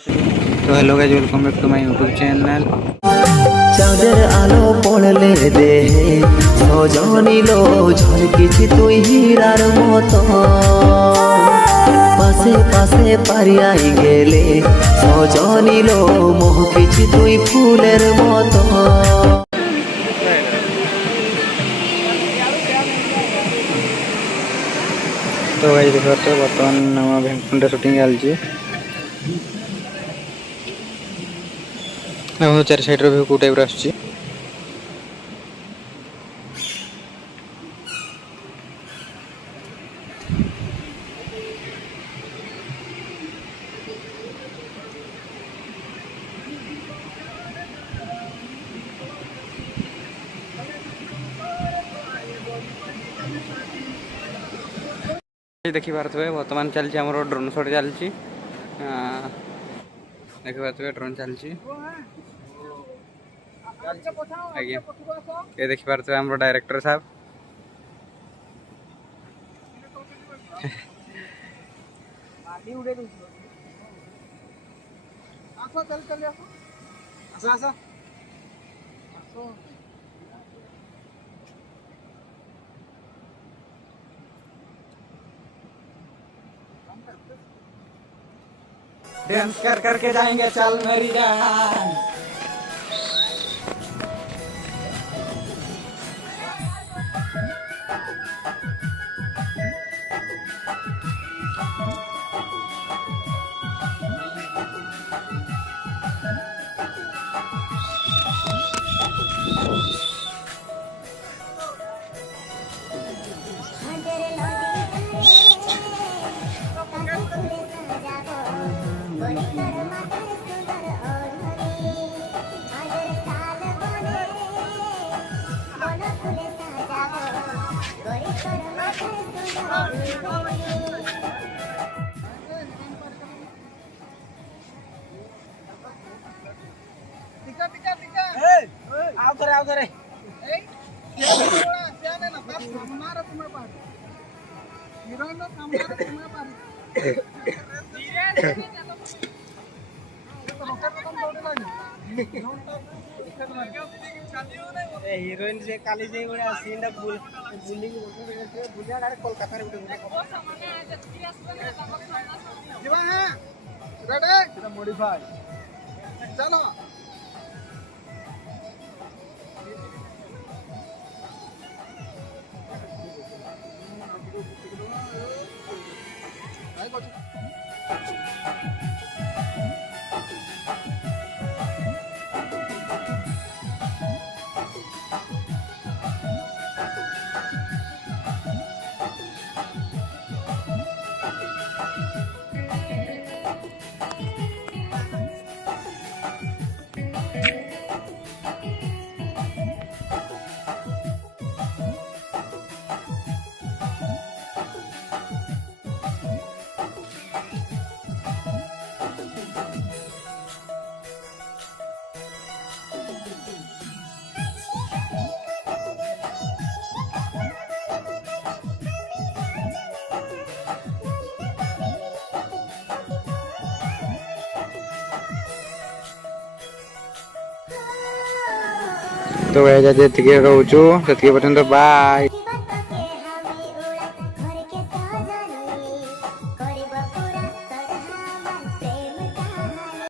तो hello guys, welcome back to my YouTube channel. चाँदेर आलो पड़ले देहे सजनिलो झलकिछि तुई हीरार मतो पासे पासे पारियाई गेले सजनिलो महकिछि तुई फुलेर मतो। तो गाइस देखो तो बर्तमान आम भेंकुंडा शूटिंग चलती चार साइड व्यू को टाइप आसुची। देखी पारे बर्तमान चलती आम ड्रोन शॉट चलती देखी पारे ड्रोन चलती आज्ञा ये देखी पारे आम डायरेक्टर साहब डांस कर करके जाएंगे चल मेरी जान। हिरोइन से काली जे गोडा सीन बुलिंग बुलिया डायरेक्ट कोलकाता रे गुटे जीवा है रेडी सेटा मॉडिफाई चलो तो गाइस आज एतिके कहूछु सेतिके पर्यंत बाय।